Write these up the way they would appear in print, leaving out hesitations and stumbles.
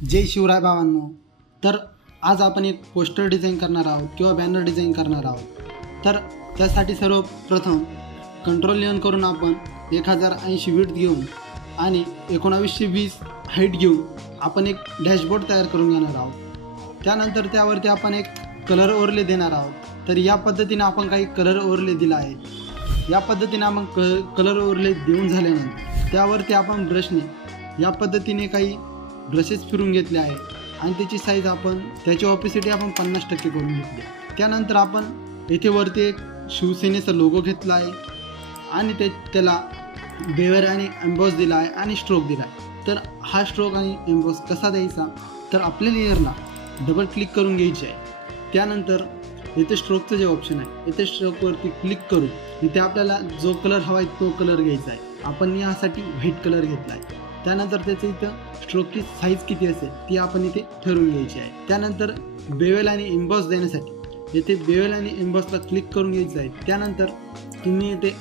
जय शिवराय भावांनो. तर आज आपण एक पोस्टर डिझाईन करणार आहोत किंवा बॅनर डिझाईन करणार आहोत. तर त्यासाठी सर्वप्रथम कंट्रोल N करून आपण 1080 विड्थ घेऊन आणि 1920 हाईट घेऊन आपण एक डॅशबोर्ड तयार करून घेणार आहोत. त्यानंतर त्यावरती आपण एक कलर ओव्हरले देणार आहोत. तर या पद्धतीने आपण काही कलर ओव्हरले दिला आहे. या पद्धतीने आपण कलर ओव्हरले देऊन झाल्यानंतर त्यावरती आपण ब्रशने या पद्धतीने काही ब्रशेस फिरून घेतले आहे आणि त्याची साईज आपण त्याची ऑपेसिटी आपण 50% करून घेतली. त्यानंतर आपण येथे वरती एक शिवसेनेचा लोगो घेतला आहे आणि त्याला बेवर आणि एम्बॉस दिला आहे आणि स्ट्रोक दिला आहे. तर हा स्ट्रोक आणि एम्बॉस कसा द्यायचा, तर आपल्या लेअरला डबल क्लिक करून घ्यायची आहे. त्यानंतर इथे स्ट्रोकचं जे ऑप्शन आहे इथे स्ट्रोकवरती क्लिक करून इथे आपल्याला जो कलर हवा आहे तो कलर घ्यायचा आहे. आपण यासाठी व्हाईट कलर घेतला आहे. त्यानंतर त्याचं इथं स्ट्रोकची साईज किती असेल ती आपण इथे ठरवून घ्यायची आहे. त्यानंतर बेवेल आणि एम्बॉस देण्यासाठी इथे बेवेल आणि एम्बॉसला क्लिक करून घ्यायचं आहे. त्यानंतर तुम्ही इथे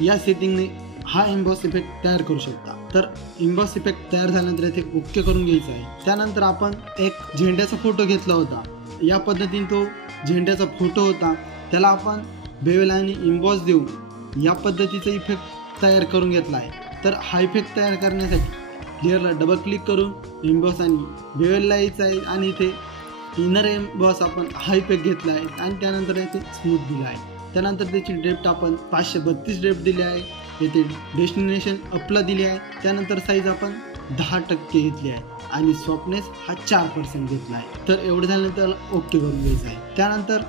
या सेटिंगने हा एम्बॉस इफेक्ट तयार करू शकता. तर एम्बॉस इफेक्ट तयार झाल्यानंतर इथे ओके करून घ्यायचं आहे. त्यानंतर आपण एक झेंड्याचा फोटो घेतला होता. या पद्धतीने तो झेंड्याचा फोटो होता, त्याला आपण बेवेल आणि एम्बॉस देऊन या पद्धतीचा इफेक्ट तयार करून घेतला आहे. तर हा इफेक्ट तयार करण्यासाठी लेअरला डबल क्लिक करून एम्बॉस आणि बेवेलला यायचं आहे आणि इथे इनर एम्बॉस आपण हा इफेक्ट घेतला आहे आणि त्यानंतर इथे स्मूथ दिला आहे. त्यानंतर त्याची डेप्थ आपण 532 डेप्थ दिली आहे. येथे डेस्टिनेशन अपला दिली आहे. त्यानंतर साईज आपण 10% घेतली आहे आणि सॉफ्टनेस हा 4% घेतला आहे. तर एवढं झाल्यानंतर ओके करून घ्यायचं आहे. त्यानंतर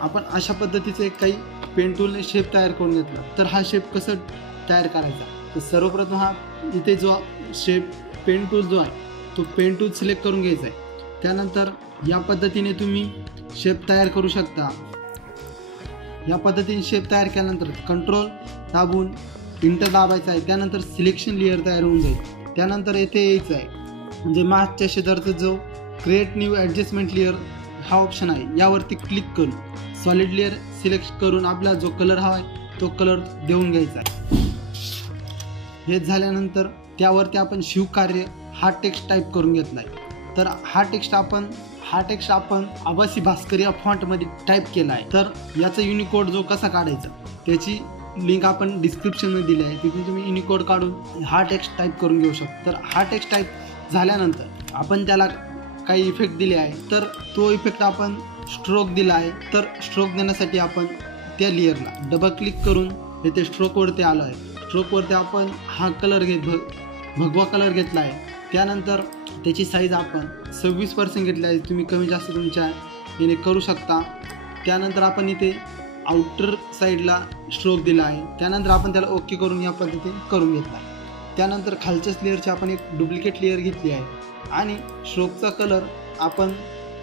आपण अशा पद्धतीचे काही पेन टूलने शेप तयार करून घेतला. तर हा शेप कसं तयार करायचा, तर सर्वप्रथम हा इथे जो शेप पेन टूल जो आहे तो पेन टूल सिलेक्ट करून घ्यायचा आहे. त्यानंतर या पद्धतीने तुम्ही शेप तयार करू शकता. या पद्धतीने शेप तयार केल्यानंतर कंट्रोल दाबून इंटर दाबायचा आहे. त्यानंतर सिलेक्शन लेअर तयार होऊन जाईल. त्यानंतर येथे यायचं आहे म्हणजे मागच्या शेजारचं जो क्रिएट न्यू ॲडजस्टमेंट लेअर हा ऑप्शन आहे यावरती क्लिक करून सॉलिड लेअर सिलेक्ट करून आपला जो कलर हवा आहे तो कलर देऊन घ्यायचा आहे. हे झाल्यानंतर त्यावरती आपण शिवकार्य हा टेक्स्ट टाईप करून घेतला आहे. तर हा टेक्स्ट आपण आभासी भास्कर या फॉन्टमध्ये टाईप केला आहे. तर याचा युनिकोड जो कसा काढायचा त्याची लिंक आपण डिस्क्रिप्शनमध्ये दिली आहे. तिथून तुम्ही युनिकोड काढून हा टेक्स्ट टाईप करून घेऊ शकता. तर हा टेक्स्ट टाईप झाल्यानंतर आपण त्याला काही इफेक्ट दिले आहे. तर तो इफेक्ट आपण स्ट्रोक दिला आहे. तर स्ट्रोक देण्यासाठी आपण त्या लेअरला डबल क्लिक करून येथे स्ट्रोकवरती आलो आहे. स्ट्रोकवरती आपण हा कलर भगवा कलर घेतला आहे. त्यानंतर त्याची साईज आपण 26% घेतली आहे. तुम्ही कमी जास्त तुमच्या याने करू शकता. त्यानंतर आपण इथे आउटर साईडला स्ट्रोक दिला आहे. त्यानंतर आपण त्याला ओके करून या पद्धतीने करून घेतला आहे. त्यानंतर खालच्याच लेअरची आपण एक डुप्लिकेट लेअर घेतली आहे आणि स्ट्रोकचा कलर आपण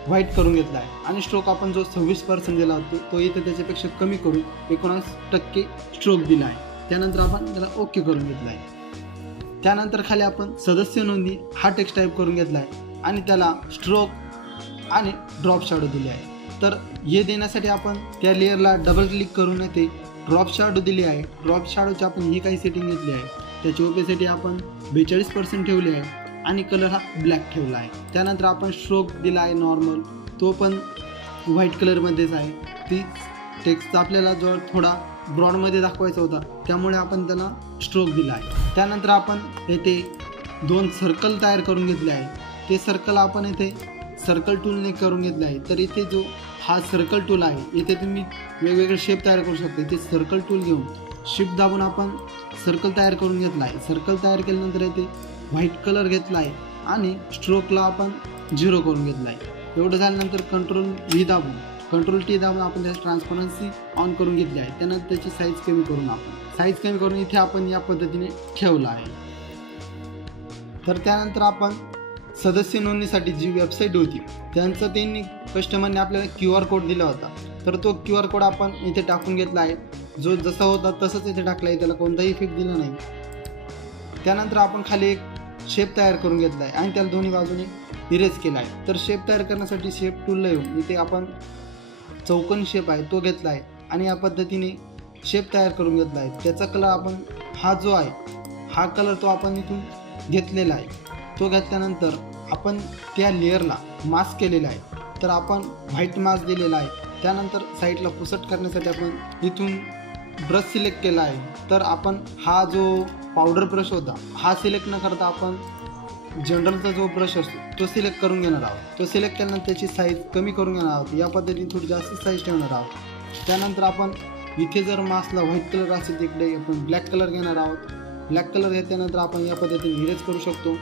व्हाईट करून घेतला आहे आणि स्ट्रोक आपण जो 26% दिला होता तो इथे त्याच्यापेक्षा कमी करून 19% स्ट्रोक दिला आहे. त्यानंतर आपण त्याला ओके करून घेतला आहे. त्यानंतर खाली आपण सदस्य नोंदणी हा टेक्स्ट टाईप करून घेतला आहे आणि त्याला स्ट्रोक आणि ड्रॉप शॅडो दिले आहे. तर हे देण्यासाठी आपण त्या लेअरला डबल क्लिक करून येथे ड्रॉप शॅडो दिली आहे. ड्रॉप शॅडोची आपण ही काही सेटिंग घेतली आहे. त्याची ओपेसिटी आपण 42% ठेवली आहे आणि कलर हा ब्लॅक ठेवला आहे. त्यानंतर आपण स्ट्रोक दिला आहे नॉर्मल, तो पण व्हाईट कलरमध्येच आहे. ती टेक्स्ट आपल्याला जो थोडा ब्रॉडमध्ये दाखवायचा होता त्यामुळे आपण त्याला स्ट्रोक दिला आहे. त्यानंतर आपण येथे 2 सर्कल तयार करून घेतले आहे. ते सर्कल आपण येथे सर्कल टूलने करून घेतले आहे. तर इथे जो हा सर्कल टूल आहे इथे तुम्ही वेगवेगळे शेप तयार करू शकता. इथे सर्कल टूल घेऊन शिफ्ट दाबून आपण सर्कल तयार करून घेतला आहे. सर्कल तयार केल्यानंतर इथे व्हाईट कलर घेतला आहे आणि स्ट्रोकला आपण 0 करून घेतला आहे. एवढं झाल्यानंतर कंट्रोल T दाबून आपण त्याची ट्रान्सपरन्सी ऑन करून घेतली आहे. त्यानंतर त्याची साईज कमी करून इथे आपण या पद्धतीने ठेवला आहे. तर त्यानंतर आपण सदस्य नोंदणीसाठी जी वेबसाईट होती त्यांनी कस्टमरने आपल्याला QR कोड दिला होता. तर तो QR कोड आपण इथे टाकून घेतला आहे. जो जसा होता तसंच इथे टाकला आहे. त्याला कोणताही इफेक्ट दिला नाही. त्यानंतर आपण खाली एक शेप तयार करून घेतला आहे आणि त्याला दोन्ही बाजूने इरेज केला आहे. तर शेप तयार करण्यासाठी शेप टूलला येऊन इथे आपण चौकोनी शेप आहे तो घेतला आहे आणि या पद्धतीने शेप तयार करून घेतला आहे. त्याचा कलर आपण हा जो आहे हा कलर तो आपण इथून घेतलेला आहे. तो घेतल्यानंतर आपण त्या लेअरला मास्क केलेला आहे, तर आपण व्हाईट मास्क दिलेला आहे. त्यानंतर साईडला पुसट करण्यासाठी आपण इथून ब्रश सिलेक्ट केला आहे. तर आपण हा जो पावडर ब्रश होता हा सिलेक्ट न करता आपण जनरलचा जो ब्रश असतो तो सिलेक्ट करून घेणार आहोत. तो सिलेक्ट केल्यानंतर त्याची साईज कमी करून घेणार आहोत. या पद्धतीने थोडी जास्त साईज ठेवणार आहोत. त्यानंतर आपण इथे जर मास्कला व्हाईट कलर असेल तिकडे आपण ब्लॅक कलर घेणार आहोत. ब्लॅक कलर घेतल्यानंतर आपण या पद्धतीने इरेज करू शकतो.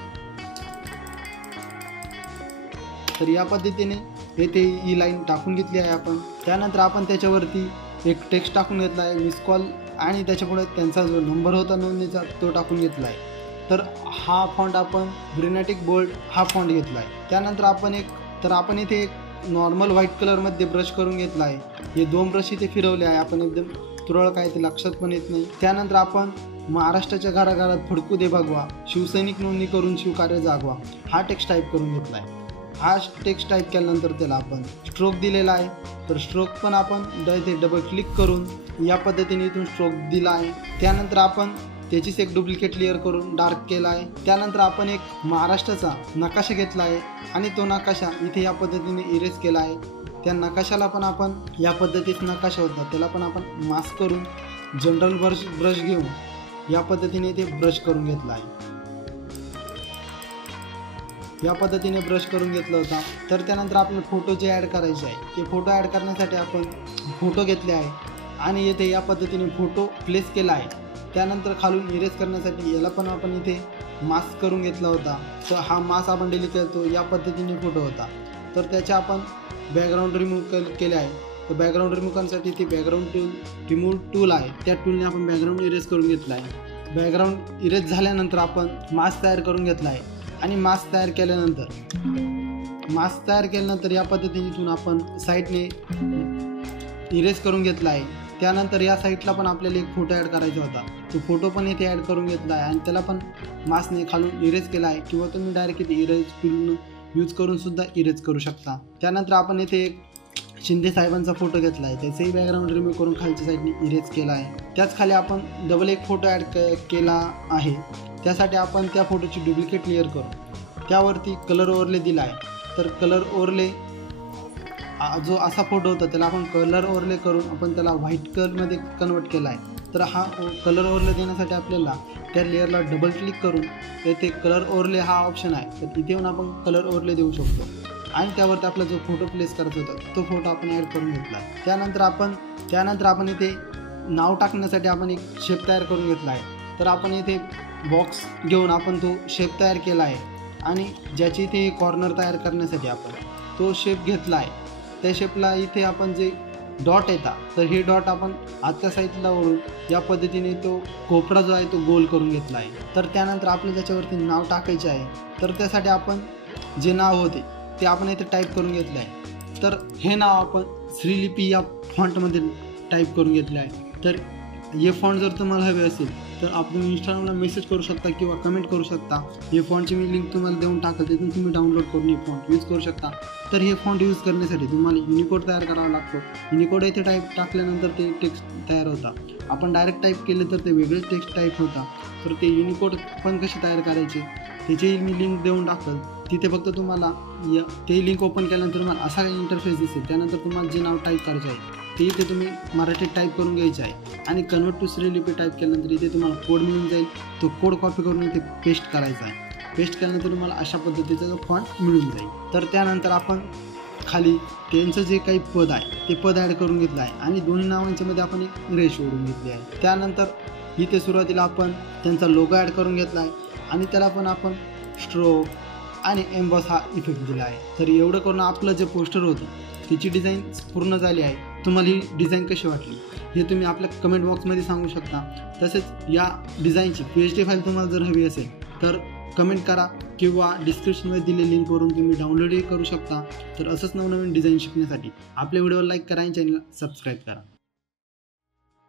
तर या पद्धतीने येथे ही लाईन टाकून घेतली आहे आपण. त्यानंतर आपण त्याच्यावरती एक टेक्स्ट टाकून घेतला आहे, मिस कॉल, आणि त्याच्यापुढे त्यांचा जो नंबर होता नोंदणीचा तो टाकून घेतला आहे. तर हा फॉन्ट आपण ग्रेनाइटिक बोल्ड हा फॉन्ट घेतला आहे. त्यानंतर आपण इथे एक नॉर्मल व्हाईट कलरमध्ये ब्रश करून घेतला आहे. हे 2 ब्रश इथे फिरवले आहे आपण, एकदम तुरळक आहे ते लक्षात पण येत नाही. त्यानंतर आपण महाराष्ट्राच्या घराघरात फडकू दे भगवा, शिवसैनिक नोंदणी करून शिवकार्य जागवा हा टेक्स्ट टाईप करून घेतला आहे. हा टेक्स्ट टाईप केल्यानंतर त्याला आपण स्ट्रोक दिलेला आहे. तर स्ट्रोक पण आपण इथे डबल क्लिक करून या पद्धतीने इथून स्ट्रोक दिला आहे. त्यानंतर आपण त्याचीच एक डुप्लिकेट लेअर करून डार्क केला आहे. त्यानंतर आपण एक महाराष्ट्राचा नकाशा घेतला आहे आणि तो नकाशा इथे या पद्धतीने इरेज केला आहे. त्या नकाशाला पण आपण या पद्धतीत नकाशा होता त्याला पण आपण मास्क करून जनरल ब्रश घेऊन या पद्धतीने इथे ब्रश करून घेतला आहे. या पद्धतीने ब्रश करून घेतला होता. तर त्यानंतर आपल्याला फोटो जे ॲड करायचे आहे ते फोटो ॲड करण्यासाठी आपण फोटो घेतले आहे आणि येथे या पद्धतीने फोटो प्लेस केला आहे. त्यानंतर खालून इरेज करण्यासाठी याला पण आपण इथे मास्क करून घेतला होता. तर हा मास्क आपण डिलीट करतो. या पद्धतीने फोटो होता. तर त्याचे आपण बॅकग्राऊंड रिमूव्ह केले आहे. तर बॅकग्राऊंड रिमूव्ह करण्यासाठी इथे बॅकग्राऊंड रिमूव्ह टूल आहे, त्या टूलने आपण बॅकग्राऊंड इरेज करून घेतला आहे. बॅकग्राऊंड इरेज झाल्यानंतर आपण मास्क तयार करून घेतला आहे आणि मास्क तयार केल्यानंतर या पद्धतीने इथून आपण साईडने इरेज करून घेतला आहे. त्यानंतर या साईडला पण आपल्याला एक फोटो ॲड करायचा होता. तो फोटो पण इथे ॲड करून घेतला आहे आणि त्याला पण मास्कने खालून इरेज केला आहे, किंवा तुम्ही डायरेक्ट इथे इरेज टूल यूज करून सुद्धा इरेज करू शकता. त्यानंतर आपण इथे एक शिंदे साहेबांचा फोटो घेतला आहे, त्याचंही बॅकग्राऊंड रिमूव्ह करून खालच्या साईडने इरेज केला आहे. त्याच खाली आपण डबल एक फोटो ॲड केला आहे. त्यासाठी आपण त्या फोटोची डुप्लिकेट लेअर करू त्यावरती कलर ओव्हरले दिला आहे. तर कलर ओव्हरले जो असा फोटो होता त्याला आपण कलर ओव्हरले करून आपण त्याला व्हाईट कलरमध्ये कन्वर्ट केला आहे. तर हा कलर ओव्हरले देण्यासाठी आपल्याला त्या लेअरला डबल क्लिक करून येथे कलर ओव्हरले हा ऑप्शन आहे, तर तिथे येऊन आपण कलर ओव्हरले देऊ शकतो आणि त्यावरती आपला जो फोटो प्लेस करायचा होता तो फोटो आपण ॲड करून घेतला. त्यानंतर आपण इथे नाव टाकण्यासाठी आपण एक शेप तयार करून घेतला आहे. तर आपण इथे बॉक्स घेऊन आपण तो शेप तयार केला आहे आणि ज्याची इथे कॉर्नर तयार करण्यासाठी आपण तो शेप घेतला आहे. त्या शेपला इथे आपण जे डॉट येतात तर हे डॉट आपण आजच्या साईडला वळून या पद्धतीने तो कोपरा जो आहे तो गोल करून घेतला आहे. तर त्यानंतर आपल्याला त्याच्यावरती नाव टाकायचे आहे. तर त्यासाठी आपण जे नाव होते ते आपण इथे टाईप करून घेतलं आहे. तर हे नाव आपण श्रीलिपी या फॉन्टमध्ये टाईप करून घेतलं आहे. तर हे फॉन्ट जर तुम्हाला हवे असेल तर आपण इंस्टाग्रामला मेसेज करू शकता किंवा कमेंट करू शकता. हे फॉन्टची मी लिंक तुम्हाला देऊन टाकल, तिथून तुम्ही डाउनलोड करून हे फॉन्ट यूज करू शकता. तर हे फॉन्ट यूज करण्यासाठी तुम्हाला युनिकोड तयार करावा लागतो. युनिकोड इथे टाईप टाकल्यानंतर ते टेक्स्ट तयार होता. आपण डायरेक्ट टाईप केले तर ते वेगळेच टेक्स्ट टाईप होता. तर ते युनिकोड पण कसे तयार करायचे त्याची मी लिंक देऊन टाकल. तिथे फक्त तुम्हाला ते लिंक ओपन केल्यानंतर तुम्हाला असा इंटरफेस दिसेल. त्यानंतर तुम्हाला जे नाव टाईप करायचे आहे ते इथे तुम्ही मराठीत टाईप करून घ्यायचे आहे आणि कन्वर्ट टू श्रीलिपी टाईप केल्यानंतर इथे तुम्हाला कोड मिळून जाईल. तो कोड कॉपी करून इथे पेस्ट करायचा आहे. पेस्ट केल्यानंतर तुम्हाला अशा पद्धतीचा जो फॉन्ट मिळून जाईल. तर त्यानंतर आपण खाली त्यांचं जे काही पद आहे ते पद ॲड करून घेतलं आहे आणि दोन्ही नावांच्यामध्ये आपण एक रेष ओढून घेतली आहे. त्यानंतर इथे सुरुवातीला आपण त्यांचा लोगो ॲड करून घेतला आहे आणि त्याला पण आपण स्ट्रोक आणि एम्बॉस हा इफेक्ट दिला आहे. तर एवढं करून आपलं जे पोस्टर होतं त्याची डिझाईन पूर्ण झाली आहे. तुम्हाला ही डिझाईन कशी वाटली हे तुम्ही आपल्या कमेंट बॉक्समध्ये सांगू शकता. तसेच या डिझाईनची PHP फाईल तुम्हाला जर हवी असेल तर कमेंट करा किंवा डिस्क्रिप्शनमध्ये दिलेल्या लिंकवरून तुम्ही डाउनलोडही करू शकता. तर असंच नवनवीन डिझाईन शिकण्यासाठी आपल्या व्हिडिओला लाईक करा आणि चॅनलला सबस्क्राईब करा.